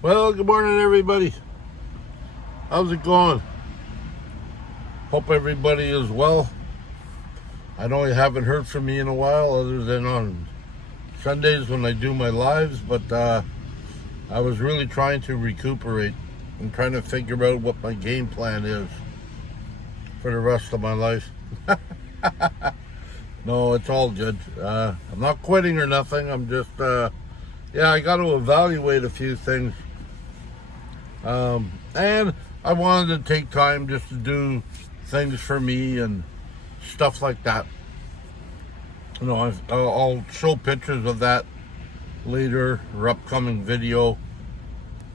Well, good morning, everybody. How's it going? Hope everybody is well. I know you haven't heard from me in a while, other than on Sundays when I do my lives, but I was really trying to recuperate and trying to figure out what my game plan is for the rest of my life. No, it's all good. I'm not quitting or nothing. I'm just, I got to evaluate a few things. And I wanted to take time just to do things for me and stuff like that. You know, I'll show pictures of that later or upcoming video.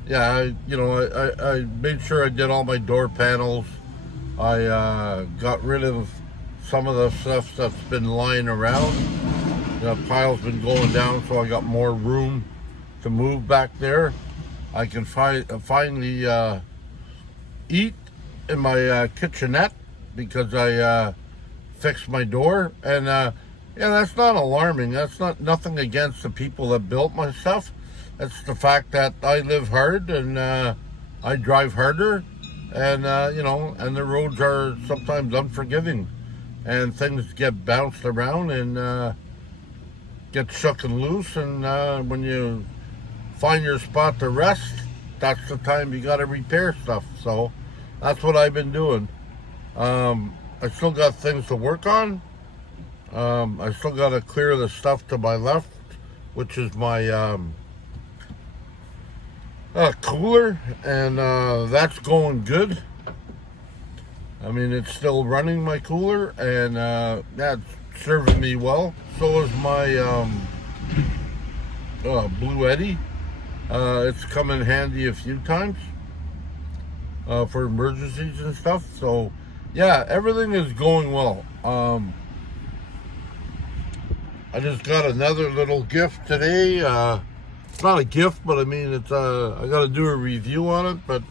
Yeah, I made sure I did all my door panels. I got rid of some of the stuff that's been lying around. The pile's been going down, so I got more room to move back there. I can finally eat in my kitchenette because I fixed my door. And that's not alarming. That's nothing against the people that built my stuff. It's the fact that I live hard and I drive harder, and and the roads are sometimes unforgiving, and things get bounced around and get shook and loose. And when you find your spot to rest, that's the time you got to repair stuff. So that's what I've been doing. I still got things to work on. I still got to clear the stuff to my left, which is my cooler, and that's going good. I mean, it's still running, my cooler, and that's serving me well. So is my Blue Eddy. It's come in handy a few times for emergencies and stuff. So yeah, everything is going well. I just got another little gift today. It's not a gift, but I mean, it's I got to do a review on it. But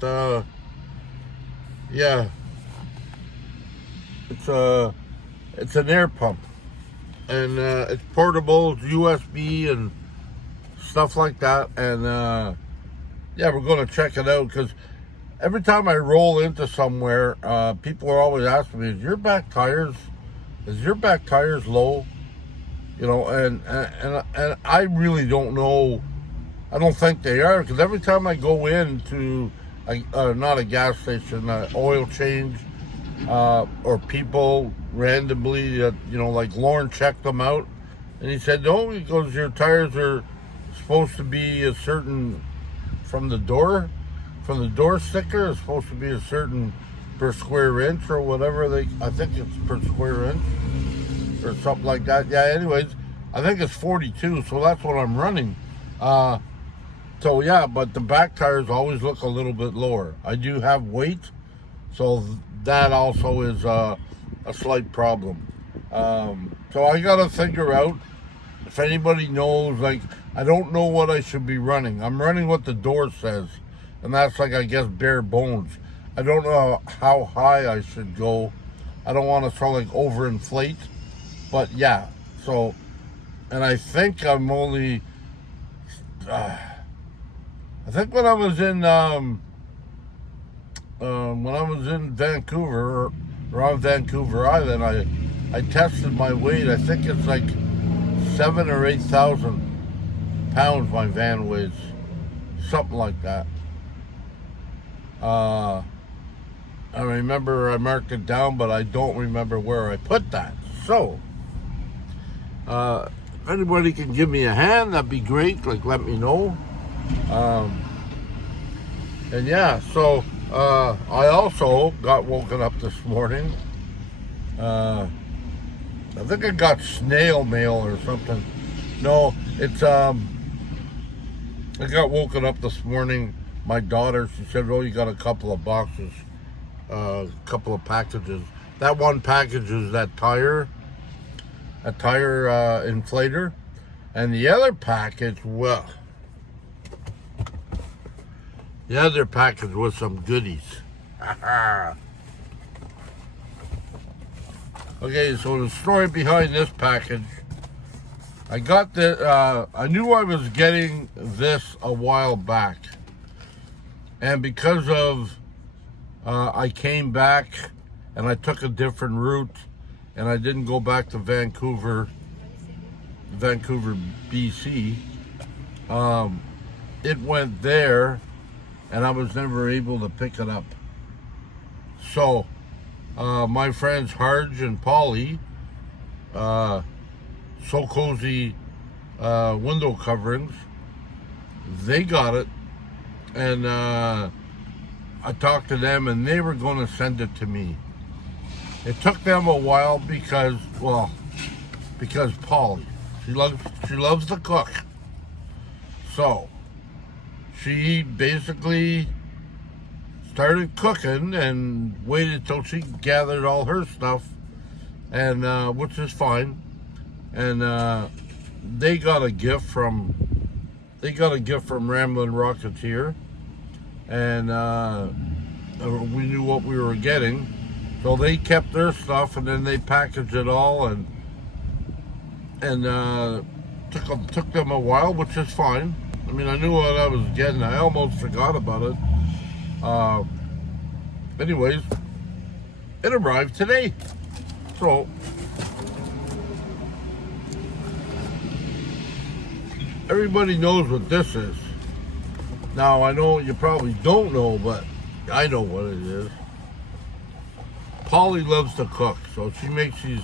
yeah, it's an air pump, and it's portable, it's USB and stuff like that. And we're going to check it out, because every time I roll into somewhere, people are always asking me, is your back tires low? You know, and I really don't know. I don't think they are, because every time I go into not a gas station, oil change, or people randomly, like Lauren checked them out, and he said, no, he goes, your tires are supposed to be a certain, from the door sticker, it's supposed to be a certain per square inch or whatever. I think it's per square inch or something like that. Yeah, anyways, I think it's 42, so that's what I'm running. So yeah, but the back tires always look a little bit lower. I do have weight, so that also is a slight problem. So I gotta figure out, if anybody knows, like, I don't know what I should be running. I'm running what the door says, and that's, like, I guess, bare bones. I don't know how high I should go. I don't want to sort of like overinflate, but yeah. So, and I think I'm only, I think when I was in Vancouver, or on Vancouver Island, I tested my weight. I think it's like 7,000 or 8,000 pounds my van weighs, something like that. I remember I marked it down, but I don't remember where I put that. So, if anybody can give me a hand, that'd be great. Like, let me know. And yeah, so I also got woken up this morning. I think I got snail mail or something. No, it's I got woken up this morning. My daughter, she said, "Oh, you got a couple of boxes, a couple of packages." That one package is that tire inflator, and the other package, well, the other package was some goodies. Okay, so the story behind this package, I got the, I knew I was getting this a while back. And because of, I came back and I took a different route and I didn't go back to Vancouver, BC. It went there and I was never able to pick it up. So, my friends Harge and Polly, So Cozy window coverings, they got it, and I talked to them and they were going to send it to me. It took them a while because Polly, she loves to cook. So she basically started cooking and waited till she gathered all her stuff, and which is fine. And they got a gift from Ramblin' Rocketeer, and we knew what we were getting, so they kept their stuff and then they packaged it all, and took them a while, which is fine. I mean, I knew what I was getting. I almost forgot about it. Anyways, it arrived today. So, everybody knows what this is. Now, I know you probably don't know, but I know what it is. Polly loves to cook, so she makes these,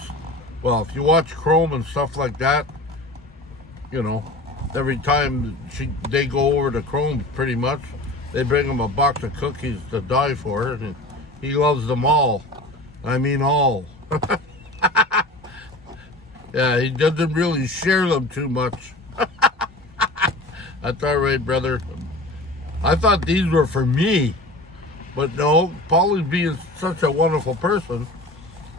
well, if you watch Chrome and stuff like that, you know, every time they go over to Chrome, pretty much, they bring him a box of cookies to die for, and he loves them all. I mean all. Yeah, he doesn't really share them too much. That's all right, brother. I thought these were for me, but no, Polly's being such a wonderful person,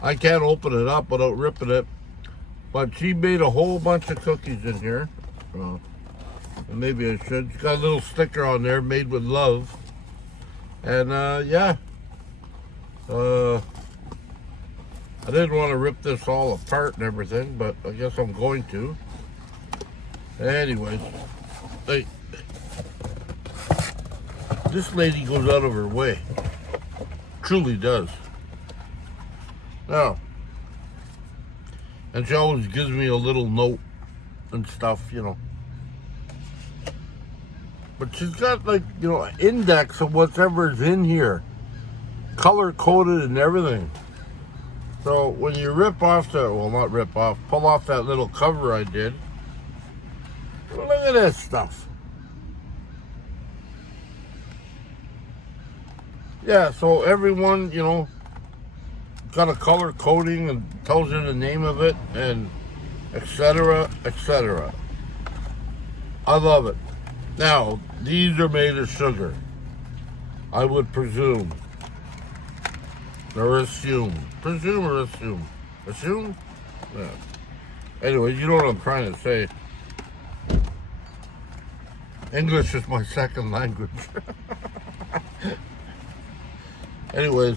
I can't open it up without ripping it. But she made a whole bunch of cookies in here. And maybe I should. It's got a little sticker on there, made with love. And yeah. I didn't want to rip this all apart and everything, but I guess I'm going to. Anyways, hey, this lady goes out of her way. Truly does. Now, and she always gives me a little note and stuff, you know. But she's got, like, you know, an index of whatever's in here, color coded and everything. So when you rip off pull off that little cover I did, look at this stuff. Yeah, so everyone, you know, got a color coding and tells you the name of it and etc., etc. I love it. Now, these are made of sugar, I would presume. Or assume. Presume or assume? Assume? Yeah. Anyway, you know what I'm trying to say. English is my second language. Anyways,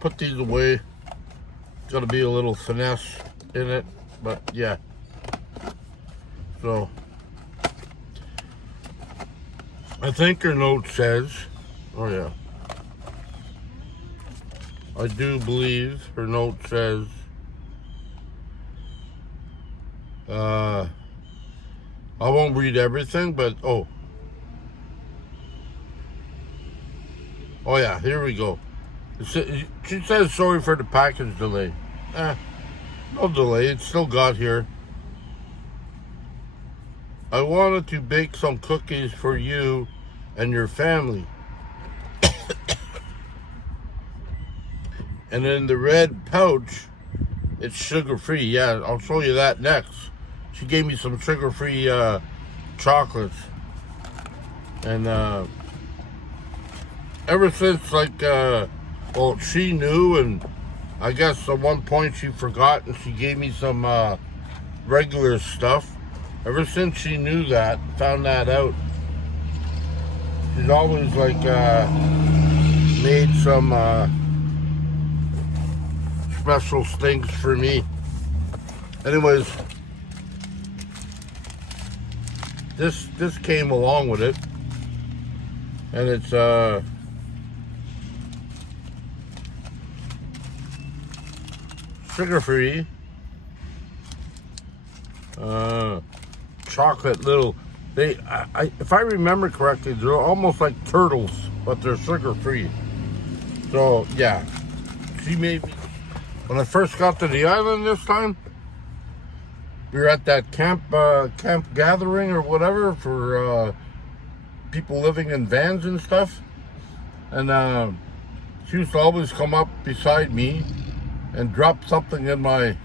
put these away. Got to be a little finesse in it, but yeah. So, I think her note says, oh yeah, I do believe her note says, I won't read everything, but oh yeah, here we go. She says sorry for the package delay. No delay, it still got here. I wanted to bake some cookies for you and your family. And in the red pouch, it's sugar-free. Yeah, I'll show you that next. She gave me some sugar-free chocolates. And ever since, like, well, she knew, and I guess at one point she forgot, and she gave me some regular stuff. Ever since she knew that, found that out, she's always, like, made some special things for me. Anyways, this came along with it, and it's sugar-free, chocolate little. If I remember correctly, they're almost like turtles, but they're sugar-free. So yeah, she made me. When I first got to the island this time, we were at that camp gathering or whatever for people living in vans and stuff, and she used to always come up beside me and drop something in my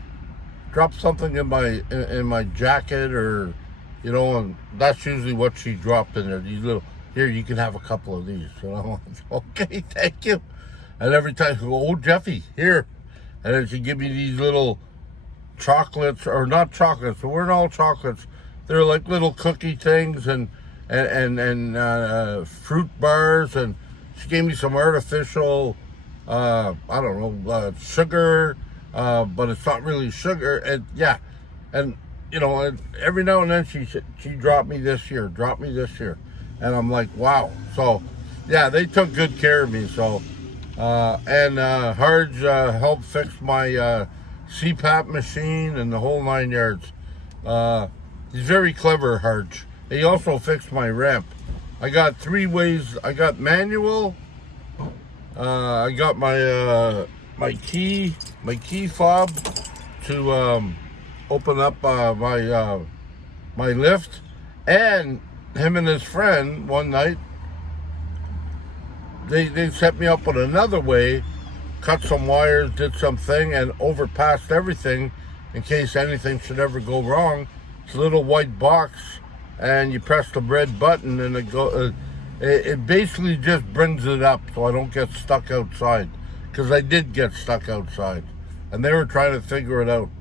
jacket, or you know, and that's usually what she dropped in there. These little, here, you can have a couple of these. So I'm like, okay, thank you. And every time she go, oh, Jeffy, here. And then she'd give me these little chocolates, or not chocolates, they weren't all chocolates. They're like little cookie things and fruit bars. And she gave me some artificial, I don't know, sugar, but it's not really sugar. And yeah, and you know, and every now and then she dropped me this year, and I'm like, wow. So yeah, they took good care of me. So and Harge helped fix my CPAP machine and the whole 9 yards. He's very clever, Harge. He also fixed my ramp. I got 3 ways. I got manual. I got my key fob to open up my lift, and him and his friend one night they set me up with another way, cut some wires, did something, and overpassed everything in case anything should ever go wrong. It's a little white box, and you press the red button, and it basically just brings it up so I don't get stuck outside, because I did get stuck outside, and they were trying to figure it out.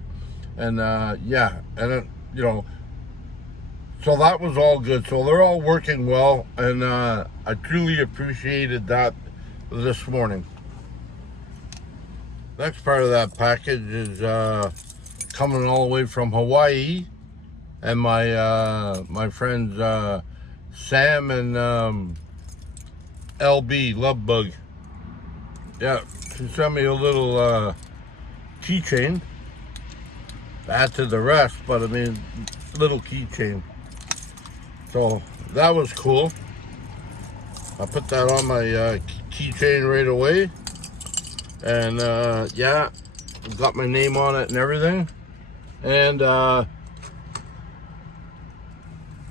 And yeah, and it, you know, so that was all good. So they're all working well, and I truly appreciated that this morning. Next part of that package is coming all the way from Hawaii, and my friends Sam and LB Lovebug. Yeah, she sent me a little keychain. Add to the rest, but I mean, little keychain. So that was cool. I put that on my keychain right away, and yeah, got my name on it and everything. And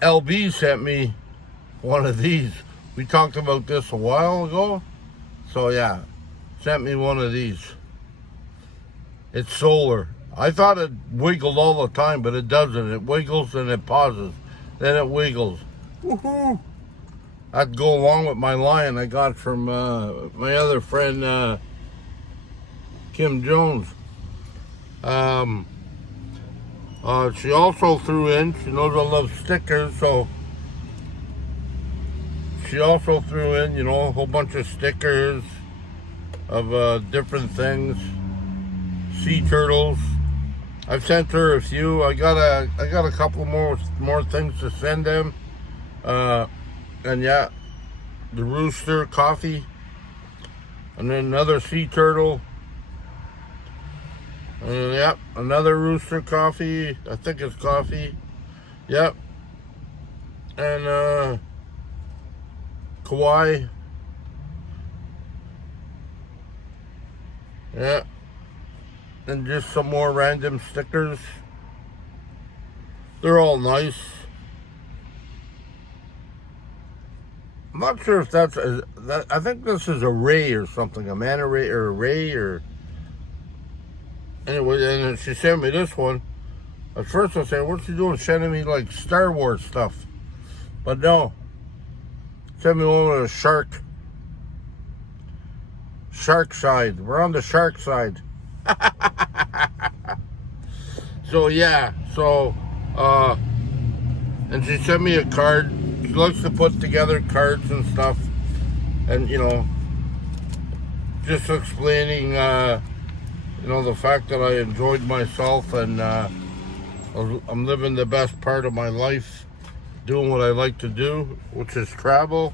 LB sent me one of these. We talked about this a while ago, so yeah, sent me one of these. It's solar. I thought it wiggled all the time, but it doesn't. It wiggles and it pauses. Then it wiggles. Woohoo! That'd go along with my line I got from my other friend, Kim Jones. She also threw in, she knows I love stickers, so she also threw in, you know, a whole bunch of stickers of different things. Sea turtles. I've sent her a few. I got a couple more things to send them. And yeah, the rooster coffee, and then another sea turtle, and yep, another rooster coffee. I think it's coffee. Yep, and Kauai. Yeah. And just some more random stickers. They're all nice. I'm not sure if that's I think this is a ray or something, a manta ray or a ray, or anyway. And then she sent me this one. At first I said, what's she doing sending me like Star Wars stuff? But no, sent me one with a shark side. We're on the shark side. So yeah, so and she sent me a card. She likes to put together cards and stuff, and you know, just explaining you know, the fact that I enjoyed myself, and I'm living the best part of my life, doing what I like to do, which is travel.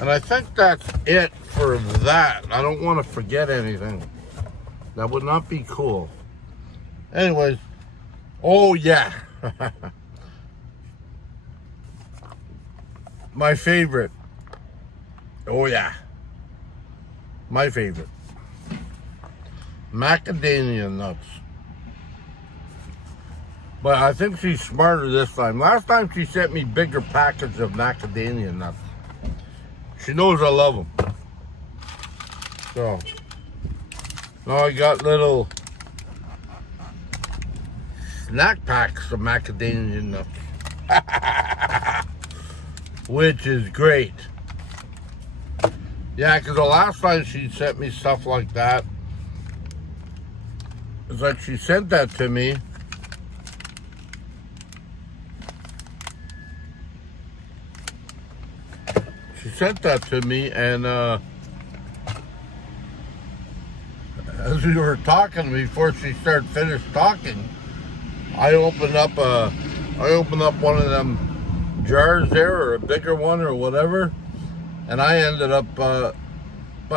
And I think that's it for that. I don't want to forget anything. That would not be cool. Anyways, oh yeah. My favorite. Oh yeah. My favorite. Macadamia nuts. But I think she's smarter this time. Last time she sent me bigger packets of macadamia nuts. She knows I love them. So, now I got little snack packs of macadamia nuts. Which is great. Yeah, because the last time she sent me stuff like that, it's like she sent that to me. She sent that to me, and as we were talking before she finished talking, I opened up one of them jars there, or a bigger one, or whatever, and I ended up by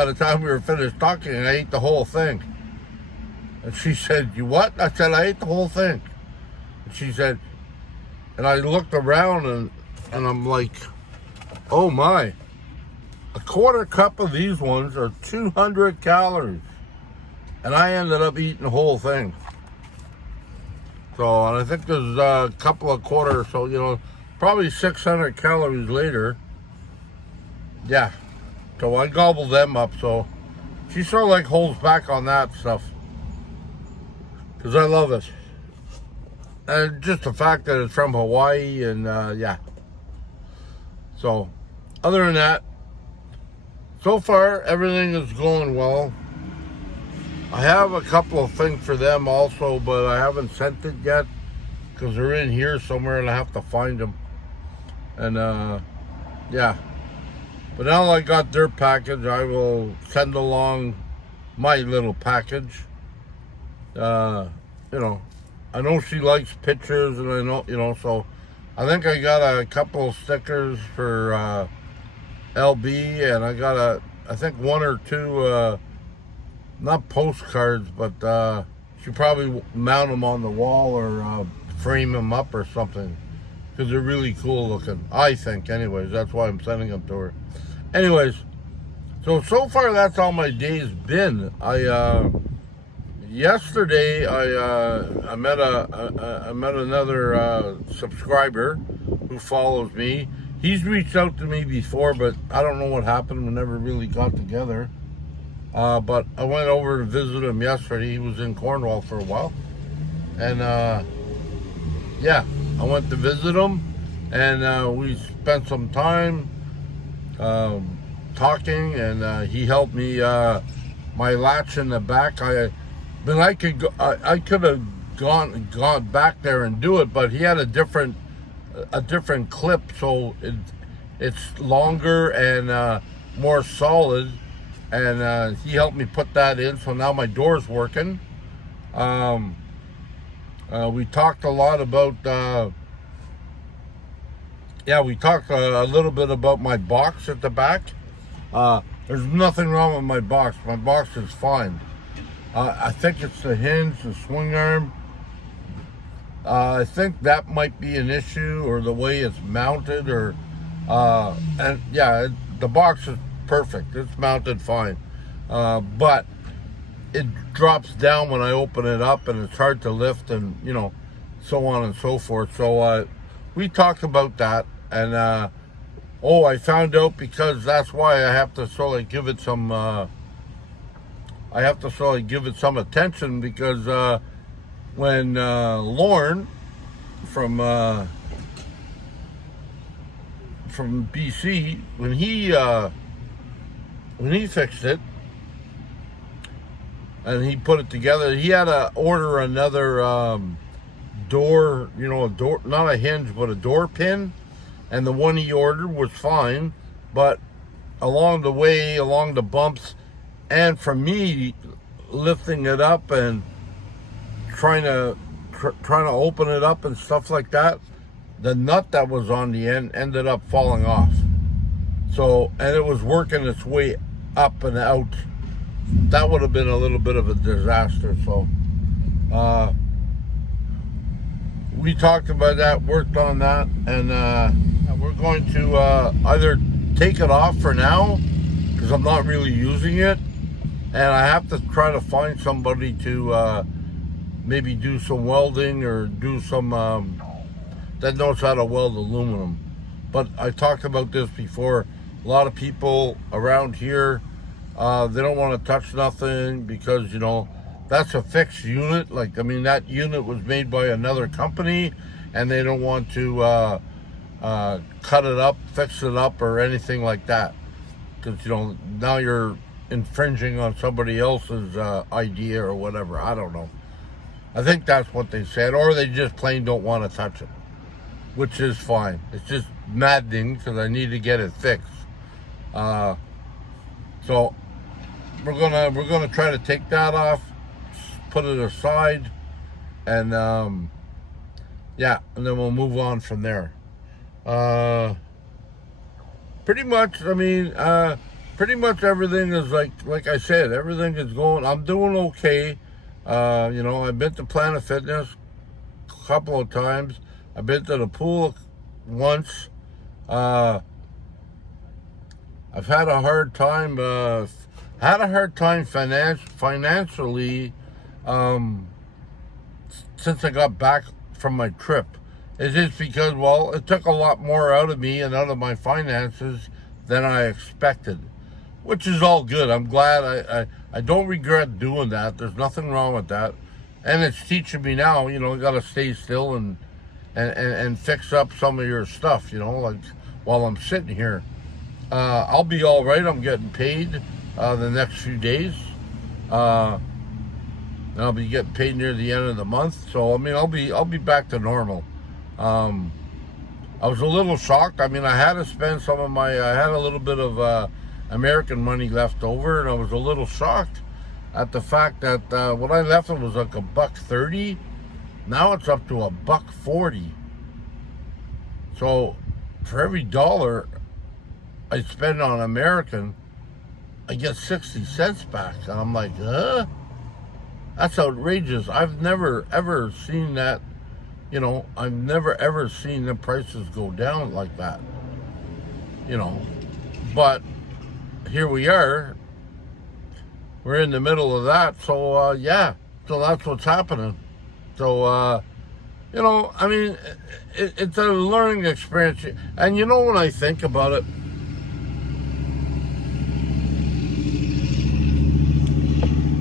the time we were finished talking, I ate the whole thing. And she said, "You what?" I said, "I ate the whole thing." And she said, and I looked around and I'm like, oh my, a quarter cup of these ones are 200 calories. And I ended up eating the whole thing. So, and I think there's a couple of quarters, so, you know, probably 600 calories later. Yeah. So I gobbled them up, so she sort of like holds back on that stuff. Because I love it. And just the fact that it's from Hawaii, and yeah. So, other than that, so far everything is going well. I have a couple of things for them also, but I haven't sent it yet because they're in here somewhere and I have to find them. And yeah. But now I got their package, I will send along my little package. You know, I know she likes pictures, and I know, you know, so I think I got a couple of stickers for LB, and I got I think one or two, not postcards, but she probably mount them on the wall or frame them up or something, because they're really cool looking, I think. Anyways, that's why I'm sending them to her. Anyways, so far that's how my day's been. Yesterday I met another subscriber who follows me. He's reached out to me before, but I don't know what happened. We never really got together. But I went over to visit him yesterday. He was in Cornwall for a while, and yeah, I went to visit him, and we spent some time talking, and he helped me my latch in the back. I could have gone back there and do it, but he had a different clip, so it's longer and more solid, and he helped me put that in. So now my door's working. We talked a lot about we talked a little bit about my box at the back. There's nothing wrong with my box. My box is fine. I think it's the hinge, the swing arm. I think that might be an issue, or the way it's mounted, or and yeah, the box is perfect. It's mounted fine, but it drops down when I open it up, and it's hard to lift, and you know, so on and so forth. So we talked about that, and I found out, because that's why I have to sort of give it some. Attention, because when Lorne from BC, when he fixed it and he put it together, he had to order another door, you know, a door, not a hinge, but a door pin, and the one he ordered was fine, but along the way, along the bumps, and for me lifting it up and trying to open it up and stuff like that, the nut that was on the end ended up falling off. So, and it was working its way up and out. That would have been a little bit of a disaster. So, we talked about that, worked on that, and we're going to either take it off for now, because I'm not really using it, and I have to try to find somebody to maybe do some welding or do some that knows how to weld aluminum. But I talked about this before. A lot of people around here, they don't want to touch nothing because, you know, that's a fixed unit. Like, I mean, that unit was made by another company, and they don't want to cut it up, fix it up, or anything like that. Because, you know, now you're infringing on somebody else's idea or whatever. I don't know. I think that's what they said. Or they just plain don't want to touch it, which is fine. It's just maddening because I need to get it fixed. So we're gonna try to take that off, put it aside, and yeah, and then we'll move on from there. Pretty much, I mean, pretty much everything is like I said, everything is going. I'm doing okay. You know, I've been to Planet Fitness a couple of times. I've been to the pool once. I've had a hard time. Financially since I got back from my trip. It's just because, well, it took a lot more out of me and out of my finances than I expected, which is all good. I'm glad. I don't regret doing that. There's nothing wrong with that, and it's teaching me now. You know, you got to stay still and fix up some of your stuff. You know, like while I'm sitting here. I'll be all right. I'm getting paid the next few days. And I'll be getting paid near the end of the month. So I mean, I'll be back to normal. I was a little shocked. I mean, I had to spend some of my. I had a little bit of American money left over, and I was a little shocked at the fact that when I left it was like $1.30. Now it's up to $1.40. So for every dollar I spend on American, I get 60 cents back. And I'm like, that's outrageous. I've never, ever seen that. You know, I've never, ever seen the prices go down like that. You know, but here we are. We're in the middle of that. So, yeah, so that's what's happening. So, you know, I mean, it's a learning experience. And you know, when I think about it,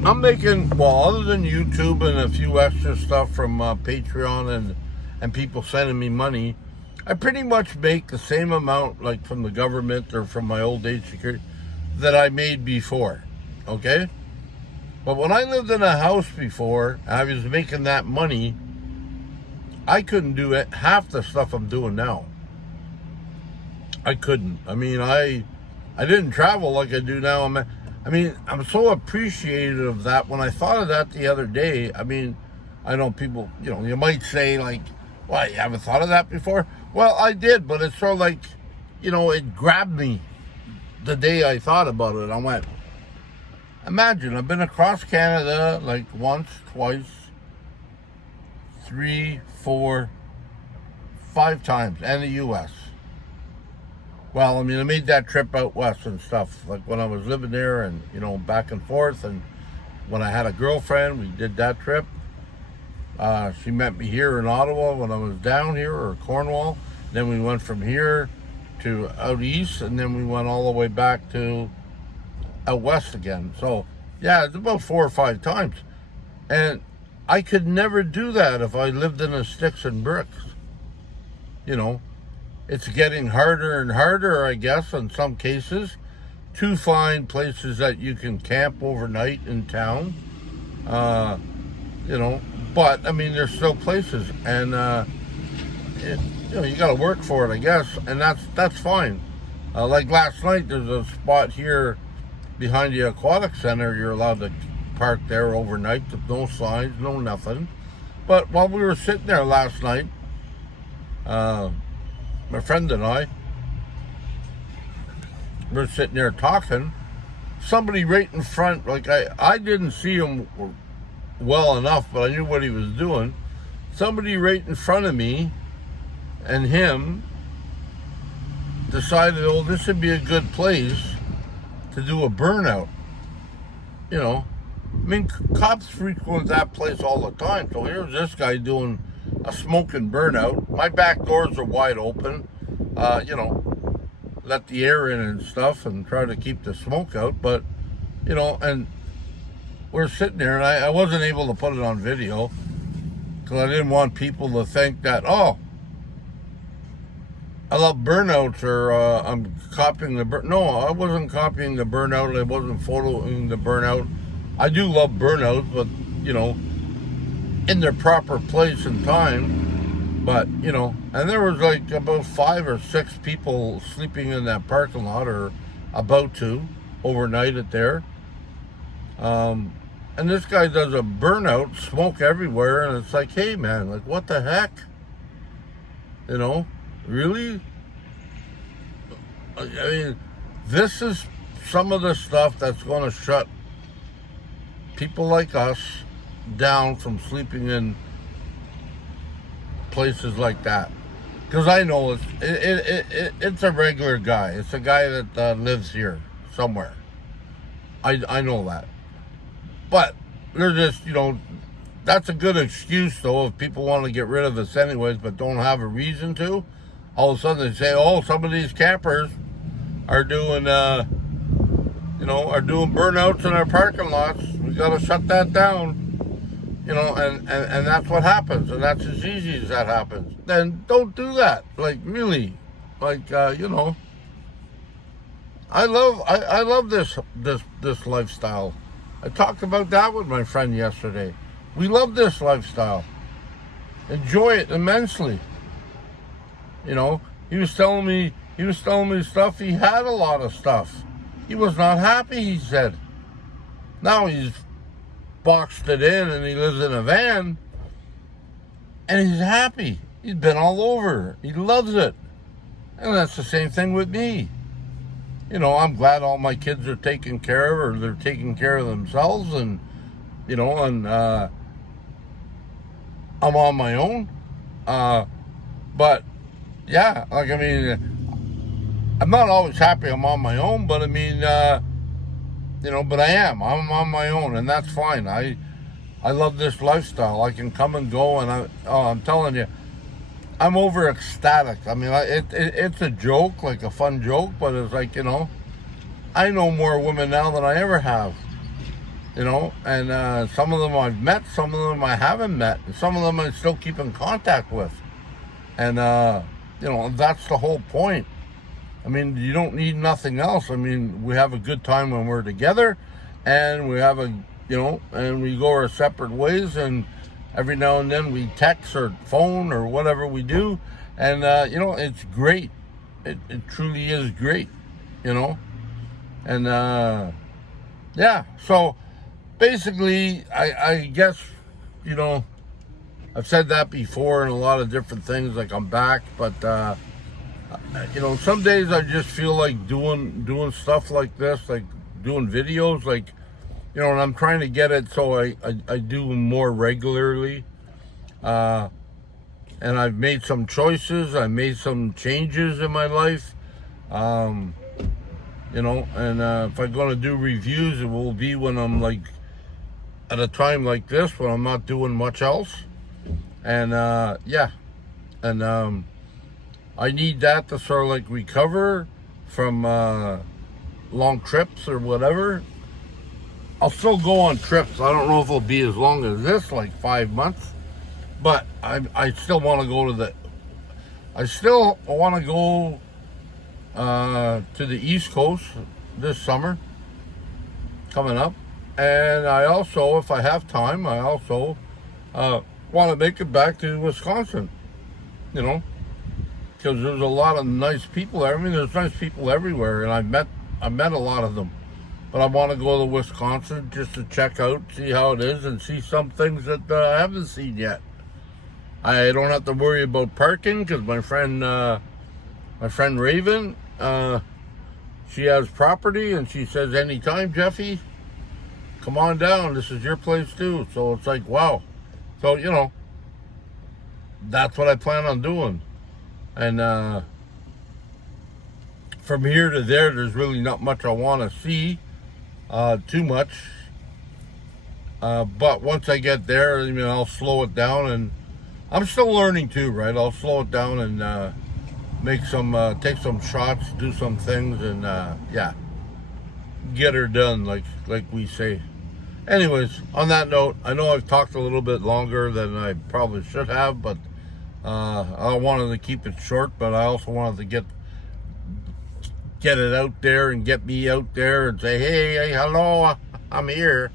I'm making, well, other than YouTube and a few extra stuff from Patreon and people sending me money, I pretty much make the same amount, like from the government or from my old age security, that I made before, okay? But when I lived in a house before, I was making that money, I couldn't do it, half the stuff I'm doing now. I couldn't. I mean, I didn't travel like I do now. I mean, I'm so appreciative of that. When I thought of that the other day, I mean, I know people, you know, you might say like, well, you haven't thought of that before? Well, I did, but it's sort of like, you know, it grabbed me the day I thought about it. I went, imagine, I've been across Canada like once, twice, 3, 4, 5 times, and the U.S. Well, I mean, I made that trip out west and stuff, like when I was living there and, you know, back and forth. And when I had a girlfriend, we did that trip. She met me here in Ottawa when I was down here, or Cornwall. Then we went from here to out east, and then we went all the way back to out west again. So, yeah, it's about 4 or 5 times. And I could never do that if I lived in the sticks and bricks, you know. It's getting harder and harder, I guess, in some cases, to find places that you can camp overnight in town. You know, but I mean, there's still places, and you know, you got to work for it, I guess, and that's fine. Like last night, there's a spot here behind the aquatic center. You're allowed to park there overnight with no signs, no nothing. But while we were sitting there last night, my friend and I were sitting there talking. Somebody right in front, like I didn't see him well enough, but I knew what he was doing. Somebody right in front of me and him decided, oh, this would be a good place to do a burnout. You know, I mean, cops frequent that place all the time. So here's this guy doing a smoking burnout. My back doors are wide open. You know, let the air in and stuff and try to keep the smoke out. But, you know, and we're sitting there, and I wasn't able to put it on video because I didn't want people to think that, oh, I love burnouts, or I'm copying the burn. No, I wasn't copying the burnout. I wasn't photoing the burnout. I do love burnouts, but, you know, in their proper place and time. But, you know, and there was like about 5 or 6 people sleeping in that parking lot, or about to, overnight at there. And this guy does a burnout, smoke everywhere, and it's like, hey man, like what the heck? You know, really? I mean, this is some of the stuff that's going to shut people like us down from sleeping in places like that. Because I know it's a regular guy. It's a guy that lives here somewhere. I know that. But they're just, you know, that's a good excuse, though, if people want to get rid of us anyways, but don't have a reason to. All of a sudden they say, oh, some of these campers are doing, you know, are doing burnouts in our parking lots. We got to shut that down. You know, and that's what happens, and that's as easy as that happens. Then don't do that. Like, really. Like, you know, I love this lifestyle. I talked about that with my friend yesterday. We love this lifestyle. Enjoy it immensely. You know, he was telling me stuff. He had a lot of stuff. He was not happy, he said. Now he's boxed it in and he lives in a van and he's happy. He's been all over. He loves it. And that's the same thing with me. You know, I'm glad all my kids are taken care of, or they're taking care of themselves, and, you know, and I'm on my own. But, yeah, like, I mean, I'm not always happy I'm on my own, but I mean, you know, but I am. I'm on my own, and that's fine. I love this lifestyle. I can come and go, and I'm telling you, I'm over ecstatic. I mean, it's a joke, like a fun joke, but it's like, you know, I know more women now than I ever have, you know, and some of them I've met, some of them I haven't met, and some of them I still keep in contact with. And, you know, that's the whole point. I mean, you don't need nothing else. I mean, we have a good time when we're together, and we have you know, and we go our separate ways, and every now and then we text or phone or whatever we do. And, you know, it's great. It truly is great, you know. And, yeah. So, basically, I guess, you know, I've said that before in a lot of different things, like I'm back. But, you know, some days I just feel like doing stuff like this, like doing videos, like, you know, and I'm trying to get it so I do more regularly. And I've made some choices. I made some changes in my life. You know, and if I'm going to do reviews, it will be when I'm like at a time like this, when I'm not doing much else. And, yeah. And I need that to sort of like recover from long trips or whatever. I'll still go on trips. I don't know if it'll be as long as this, like 5 months, but I still want to go to the East Coast this summer coming up. And I also, if I have time, I also want to make it back to Wisconsin, you know, because there's a lot of nice people there. I mean, there's nice people everywhere, and I met a lot of them. But I want to go to Wisconsin just to check out, see how it is, and see some things that I haven't seen yet. I don't have to worry about parking because my friend Raven, she has property, and she says, anytime, Jeffy, come on down. This is your place too. So it's like, wow. So, you know, that's what I plan on doing. And from here to there, there's really not much I want to see, too much. But once I get there, I mean, I'll slow it down, and I'm still learning too, right? I'll slow it down and take some shots, do some things, and yeah, get her done, like we say. Anyways, on that note, I know I've talked a little bit longer than I probably should have, but I wanted to keep it short, but I also wanted to get it out there and get me out there and say, hey, hello, I'm here.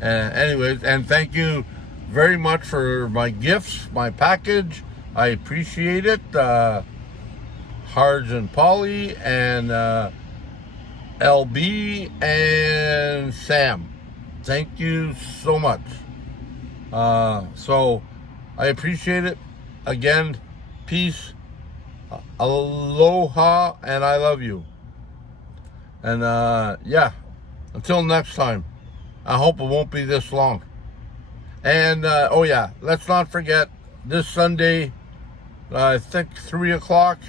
Anyways, and thank you very much for my gifts, my package. I appreciate it. Harge and Polly and LB and Sam. Thank you so much. So I appreciate it. Again, peace, aloha, and I love you. And yeah, until next time. I hope it won't be this long. And oh yeah, let's not forget this Sunday, I think 3 o'clock.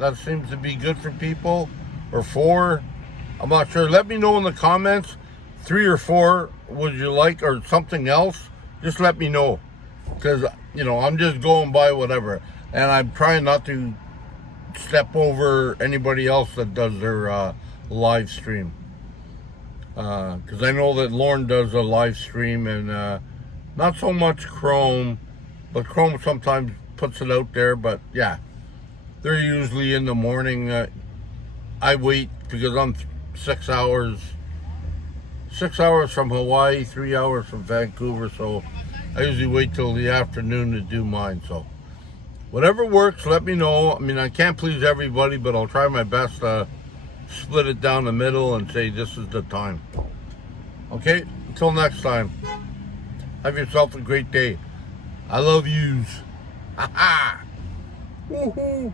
That seems to be good for people, or 4. I'm not sure. Let me know in the comments, 3 or 4 would you like, or something else. Just let me know, because you know, I'm just going by whatever, and I'm trying not to step over anybody else that does their live stream, because I know that Lauren does a live stream, and not so much Chrome, but Chrome sometimes puts it out there. But yeah, they're usually in the morning. I wait because I'm 6 hours from Hawaii, 3 hours from Vancouver, so I usually wait till the afternoon to do mine. So whatever works, let me know. I mean, I can't please everybody, but I'll try my best to split it down the middle and say this is the time. Okay, until next time, have yourself a great day. I love yous. Ha ha. Woohoo.